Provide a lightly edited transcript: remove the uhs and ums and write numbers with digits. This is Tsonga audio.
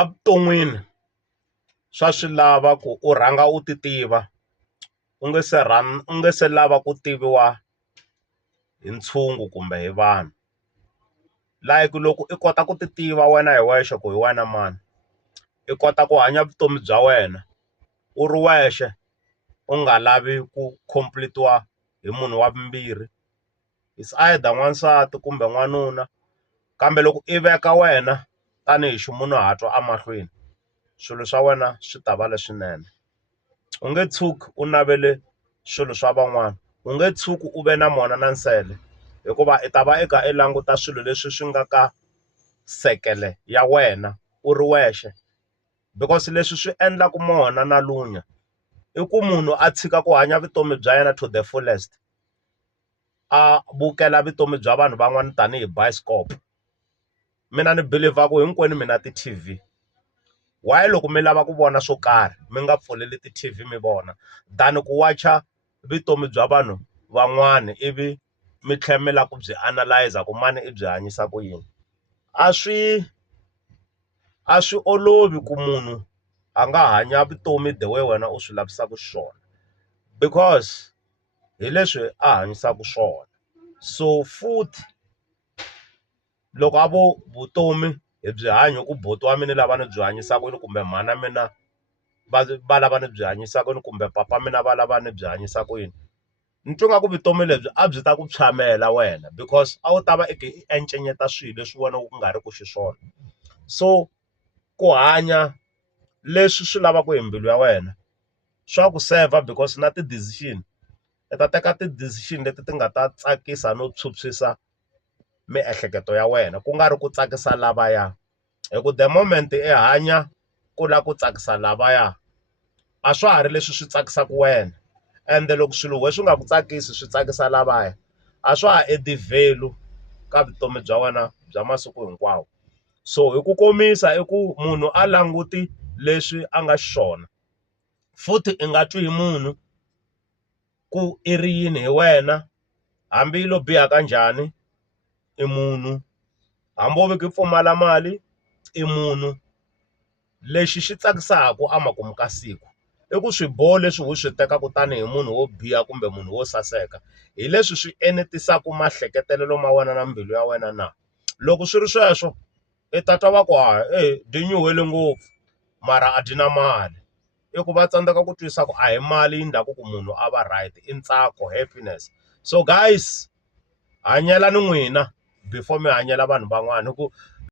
Evuton'wini swa swi lava ku u rhanga u ti tiva, u nge se lava ku tiviwa hi ntshungu kumbe hi vanhu. Like loko i kota ku ti tiva wena hi wexe ku hi wena mani, i kota ku hanya vutomi bya wena u ri wexe u nga lavi ku complete-iwa hi munhu wa vumbirhi. It's either n'wansati kumbe n'wanuna, kambe loko i veka wena tanihi ximunhuhatwa emahlweni, swilo swa wena swi ta va leswinene. U nge tshuki u navele swilo swa van'wana, u nge tshuki u ve na mona na nsele, hikuva i ta va i kha i languta swilo leswi swi nga ka sekele ya wena u ri wexe. Because leswi swi endlaka mona na lunya i ku munhu a tshika ku hanya vutomi bya yena to the fullest, a vukela vutomi bya vanhu van'wana tanihi bayoskopo. Mina ni believer ku hinkwenu mi na ti-TV. Why loko mi lava ku vona swo karhi mi nga pfuleli ti-TV mi vona than ku wacha vutomi bya vanhu van'wana ivi mi tlhela mi lava ku byi analyzer ku mani i byi hanyisa ku yini? A swi olovi ku munhu a nga hanya vutomi the way wena u swi lavisaka swona, because hi leswi a hanyisaka swona. So futhi loko a vo vutomi hi byi hanya ku buti wa mina lava ni byi hanyisaka yini, kumbe mhana mina va lava ni byi hanyisaka yini, kumbe papa mina va lava ni byi hanyisaka yini, ni twa nga ku vutomi lebyi a byi ta ku tshamela wena, because a wu ta va i encenyeta swilo leswi wena ku nga ri ku xiswona. So ku hanya leswi swi lavaka hi mbilu ya wena swa ku serve, because na ti-decision i ta teka ti-decision leti ti nga ta tsakisa no phyuphyisa miehleketo ya wena, ku nga ri ku tsakisa lavaya. Hi ku the moment i hanya ku lava ku tsakisa lavaya, a swa ha ri leswi swi tsakisaka wena. Ende loko swilo wena swi nga ku tsakisi swi tsakisa lavaya, a swa ha add value ka vutomi bya wena bya masiku hinkwawo. So hi ku komisa i ku munhu a languti leswi a nga xiswona, futhi i nga twi hi munhu ku i ri yini hi wena. Hambi yi lo biha ka njhani i munhu, hambi wo vika i pfumala mali i munhu. Lexi xi tsakisaka emakumu ka siku i ku swiboho leswi u swi tekaka tanihi munhu wo biha kumbe munhu wo saseka, hi leswi swi enetisaka mahleketelelo ma wena na mbilu ya wena na. Loko swi ri sweswo i ta twa va ku di nyuhele ngopfu mara a dyi na mali. I ku va tsandzeka ku twisisa ku a hi mali yi endlaka ku munhu a va right, i ntsako, happiness. So guys, hanyela ni n'wina before mi hanyela vanhu van'wana, hi ku